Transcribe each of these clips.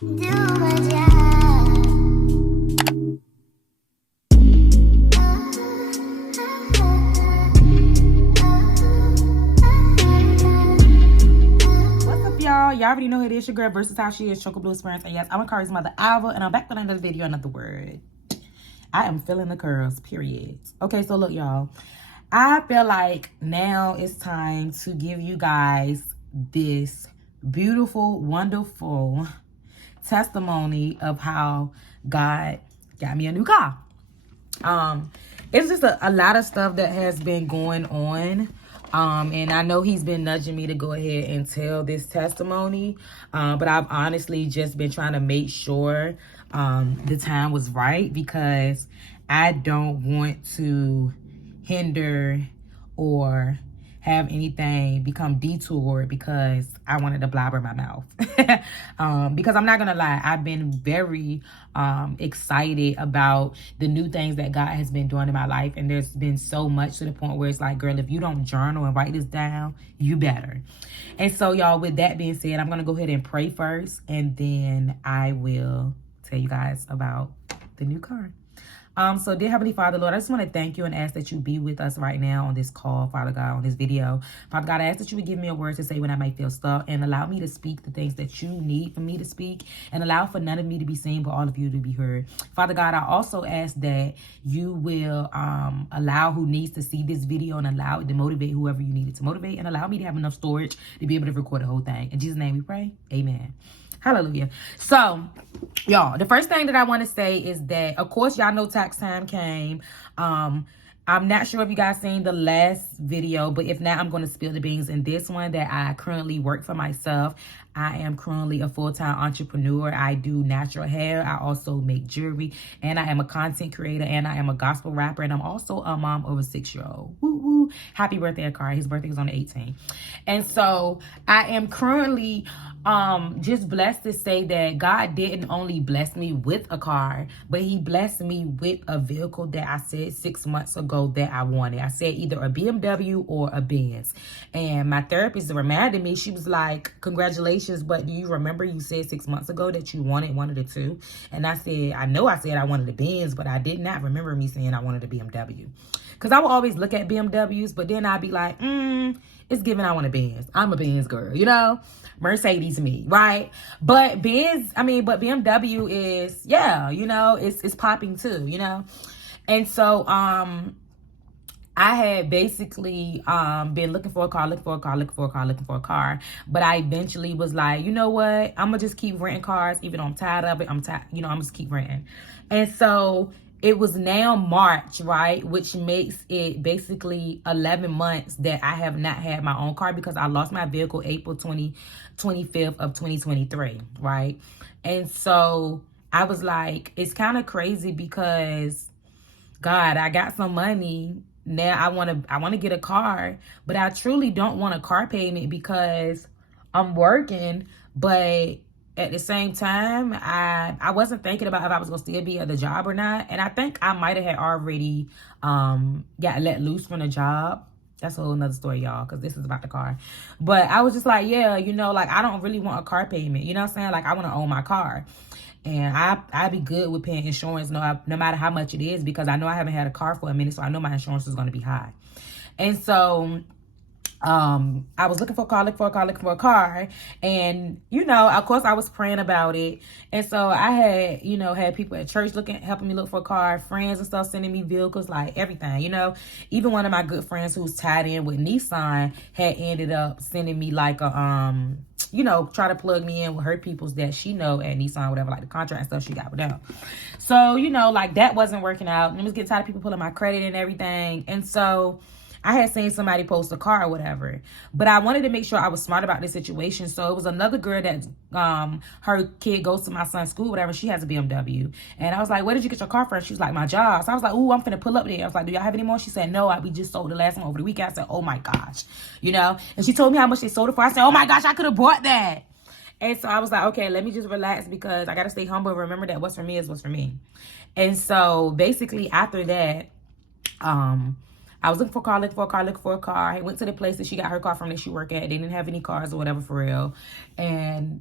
Do my job. What's up, y'all? Y'all already know who it is. Your girl Versatile. She is Choco Blue Experience. And yes, I'm Akari's mother, Alva, and I'm back with another video, another word. I am feeling the curls, period. Okay, so look, y'all. I feel like now it's time to give you guys this beautiful, wonderful testimony of how God got me a new car. It's just a lot of stuff that has been going on. And I know he's been nudging me to go ahead and tell this testimony. But I've honestly just been trying to make sure the time was right, because I don't want to hinder or have anything become detoured because I wanted to blabber my mouth. Because I'm not gonna lie, I've been very excited about the new things that God has been doing in my life, and there's been so much to the point where it's like, girl, if you don't journal and write this down, you better. And so, y'all, with that being said, I'm gonna go ahead and pray first, and then I will tell you guys about the new car. So dear Heavenly Father, Lord, I just want to thank you and ask that you be with us right now on this call, Father God, on this video. Father God, I ask that you would give me a word to say when I might feel stuck, and allow me to speak the things that you need for me to speak, and allow for none of me to be seen, but all of you to be heard. Father God, I also ask that you will allow who needs to see this video, and allow it to motivate whoever you need it to motivate, and allow me to have enough storage to be able to record the whole thing. In Jesus' name we pray. Amen. Hallelujah. So, y'all, the first thing that I want to say is that, of course, y'all know tax time came. I'm not sure if you guys seen the last video, but if not, I'm going to spill the beans in this one, that I currently work for myself. I am currently a full-time entrepreneur. I do natural hair. I also make jewelry, and I am a content creator, and I am a gospel rapper, and I'm also a mom of a 6-year-old. Woo woo! Happy birthday, Akari. His birthday is on the 18th. And so I am currently just blessed to say that God didn't only bless me with a car, but he blessed me with a vehicle that I said 6 months ago that I wanted. I said either a BMW or a Benz. And my therapist reminded me, she was like, congratulations, but do you remember you said 6 months ago that you wanted one of the two? And I said, I know I said I wanted a Benz, but I did not remember me saying I wanted a BMW. Because I would always look at BMWs, but then I'd be like, it's given I want a Benz. I'm a Benz girl, you know? Mercedes me, right? But BMW is, yeah, you know, it's popping too, you know? And so I had basically been looking for a car, but I eventually was like, you know what? I'm gonna just keep renting cars, even though I'm tired of it. I'm just keep renting. And so it was now March, right? Which makes it basically 11 months that I have not had my own car, because I lost my vehicle April 25th of 2023, right? And so I was like, it's kind of crazy because, God, I got some money. Now I want to get a car, but I truly don't want a car payment because I'm working, but at the same time, I wasn't thinking about if I was going to still be at the job or not. And I think I might have had already got let loose from the job. That's a whole nother story, y'all, because this is about the car. But I was just like, yeah, you know, like, I don't really want a car payment. You know what I'm saying? Like, I want to own my car. And I'd be good with paying insurance no matter how much it is, because I know I haven't had a car for a minute, so I know my insurance is going to be high. And so I was looking for a car, and, you know, of course I was praying about it. And so I had, you know, had people at church helping me look for a car, friends and stuff sending me vehicles, like everything, you know. Even one of my good friends who's tied in with Nissan had ended up sending me like a, you know, try to plug me in with her peoples that she know at Nissan, whatever, like the contract and stuff she got with them. So, you know, like, that wasn't working out. And I was getting tired of people pulling my credit and everything. And so I had seen somebody post a car or whatever, but I wanted to make sure I was smart about this situation. So it was another girl that her kid goes to my son's school, whatever. She has a BMW. And I was like, where did you get your car from? She was like, my job. So I was like, ooh, I'm finna pull up there. I was like, do y'all have any more? She said, no, we just sold the last one over the weekend. I said, oh my gosh, you know? And she told me how much they sold it for. I said, oh my gosh, I could have bought that. And so I was like, okay, let me just relax, because I got to stay humble and remember that what's for me is what's for me. And so basically after that, I was looking for a car. I went to the place that she got her car from that she worked at. They didn't have any cars or whatever for real. And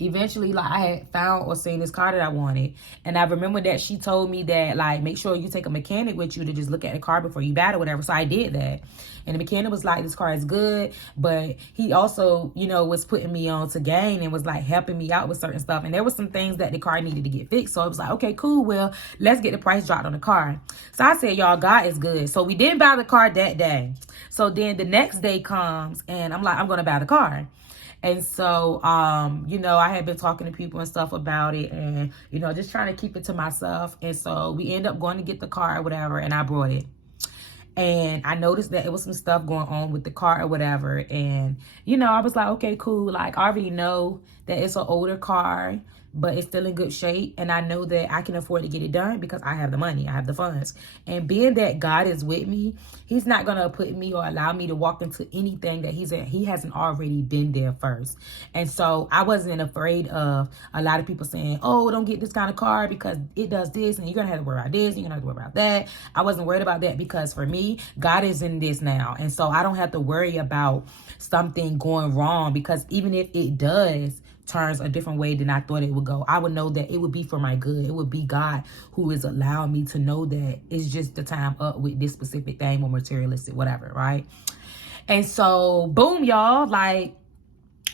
eventually, like, I had found or seen this car that I wanted. And I remember that she told me that, like, make sure you take a mechanic with you to just look at the car before you buy it or whatever. So I did that. And the mechanic was like, this car is good. But he also, you know, was putting me on to game and was, like, helping me out with certain stuff. And there was some things that the car needed to get fixed. So it was like, okay, cool. Well, let's get the price dropped on the car. So I said, y'all, God is good. So we didn't buy the car that day. So then the next day comes and I'm like, I'm going to buy the car. And so, you know, I had been talking to people and stuff about it and, you know, just trying to keep it to myself. And so we end up going to get the car or whatever, and I brought it. And I noticed that it was some stuff going on with the car or whatever. And, you know, I was like, okay, cool. Like, I already know that it's an older car, but it's still in good shape. And I know that I can afford to get it done because I have the money. I have the funds. And being that God is with me, he's not going to put me or allow me to walk into anything that he hasn't already been there first. And so I wasn't afraid of a lot of people saying, oh, don't get this kind of car because it does this and you're going to have to worry about this. You're going to have to worry about that. I wasn't worried about that because for me, God is in this now. And so I don't have to worry about something going wrong because even if it does, turns a different way than I thought it would go, I would know that it would be for my good. It would be God who is allowing me to know that it's just the time up with this specific thing or materialistic, whatever, right? And so, boom, y'all, like,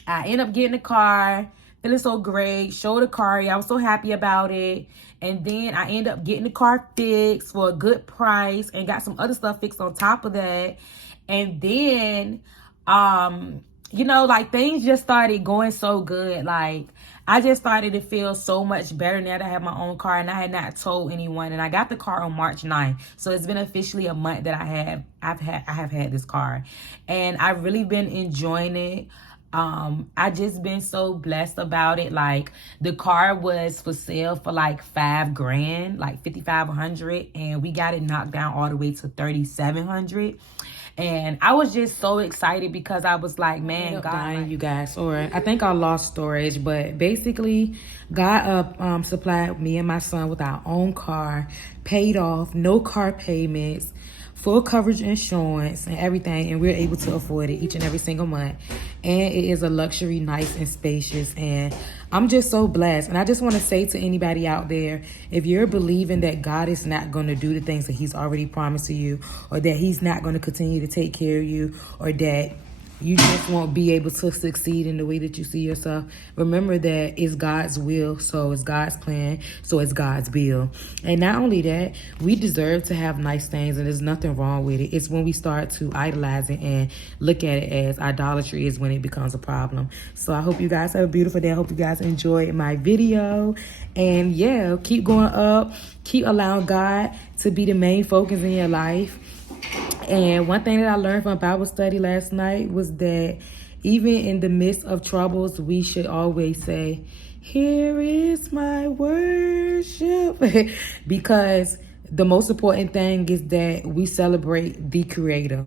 I end up getting the car, feeling so great, show the car, I was so happy about it. And then I end up getting the car fixed for a good price and got some other stuff fixed on top of that. And then, you know, like, things just started going so good. Like, I just started to feel so much better now that I have my own car, and I had not told anyone. And I got the car on March 9th. So it's been officially a month that I have had this car. And I've really been enjoying it. I just been so blessed about it. Like, the car was for sale for like $5,000, like $5,500, and we got it knocked down all the way to $3,700. And I was just so excited because I was like, man, God, dying, you guys. Or I think I lost storage, but basically, God supplied me and my son with our own car, paid off, no car payments, full coverage insurance and everything, and we're able to afford it each and every single month. And it is a luxury, nice and spacious, and I'm just so blessed. And I just want to say to anybody out there, if you're believing that God is not going to do the things that he's already promised to you, or that he's not going to continue to take care of you, or that you just won't be able to succeed in the way that you see yourself, remember that it's God's will, so it's God's plan, so it's God's bill. And not only that, we deserve to have nice things, and there's nothing wrong with it. It's when we start to idolize it and look at it as idolatry is when it becomes a problem. So I hope you guys have a beautiful day. I hope you guys enjoyed my video. And yeah, keep going up. Keep allowing God to be the main focus in your life. And one thing that I learned from Bible study last night was that even in the midst of troubles, we should always say, here is my worship. Because the most important thing is that we celebrate the Creator.